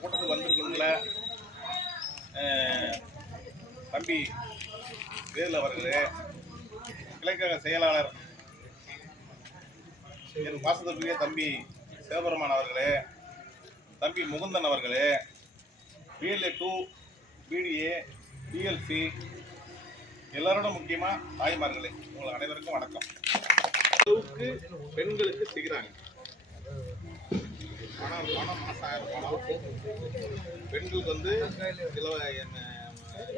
கூட்டத்துக்கு வந்திருக்குள்ள தம்பி வேல் அவர்களே, கிளைக்கழக செயலாளர் என் பாசத்திற்குரிய தம்பி சிவபெருமான் அவர்களே, தம்பி முகுந்தன் அவர்களே, பிஎல்ஏ 2 பிடிஏ பிஎல்சி எல்லாரோட முக்கியமா தாய்மார்களே, உங்கள் அனைவருக்கும் வணக்கம். அளவுக்கு பெண்களுக்கு செய்கிறாங்க. பணம் மாசம் பணம் பெண்களுக்கு வந்து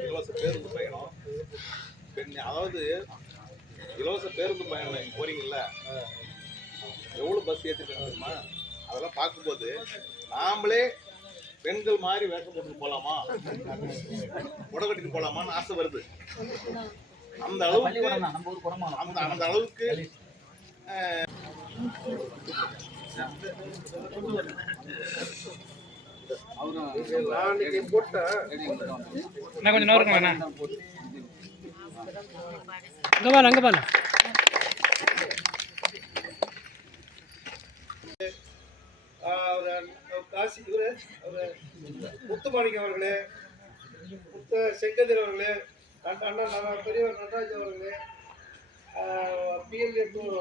இலவச பேருந்து பயணம். அதாவது இலவச பேருந்து பயணம் நீங்கள் போறீங்கல்ல, எவ்வளோ பஸ் ஏற்றிருக்காங்க அதெல்லாம் பார்க்கும்போது நாமளே பெண்கள் மாதிரி வேஷம் போட்டு போகலாமா, உடை கட்டிட்டு போகலாமான்னு ஆசை வருது. அந்த அளவுக்கு அந்த அளவுக்கு கொஞ்சம் நோருங்களா அங்கே பாரு காசி முத்துமாணிக்கம் அவர்களே, செங்கதிர் அவர்களே, அண்ணன் பெரியவர் நடராஜ் அவர்களே, பிஎல்ஏ 2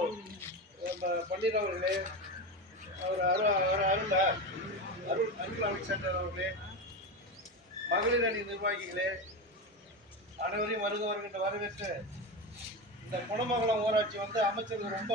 பன்னீர் அவர்களே, அருள் அலெக்சாண்டர் அவர்களே, மகளிர் அணி நிர்வாகிகளே, அனைவரையும் வருகின்ற வரவேற்று இந்த குணமங்கலம் ஊராட்சி வந்து அமைச்சருக்கு ரொம்ப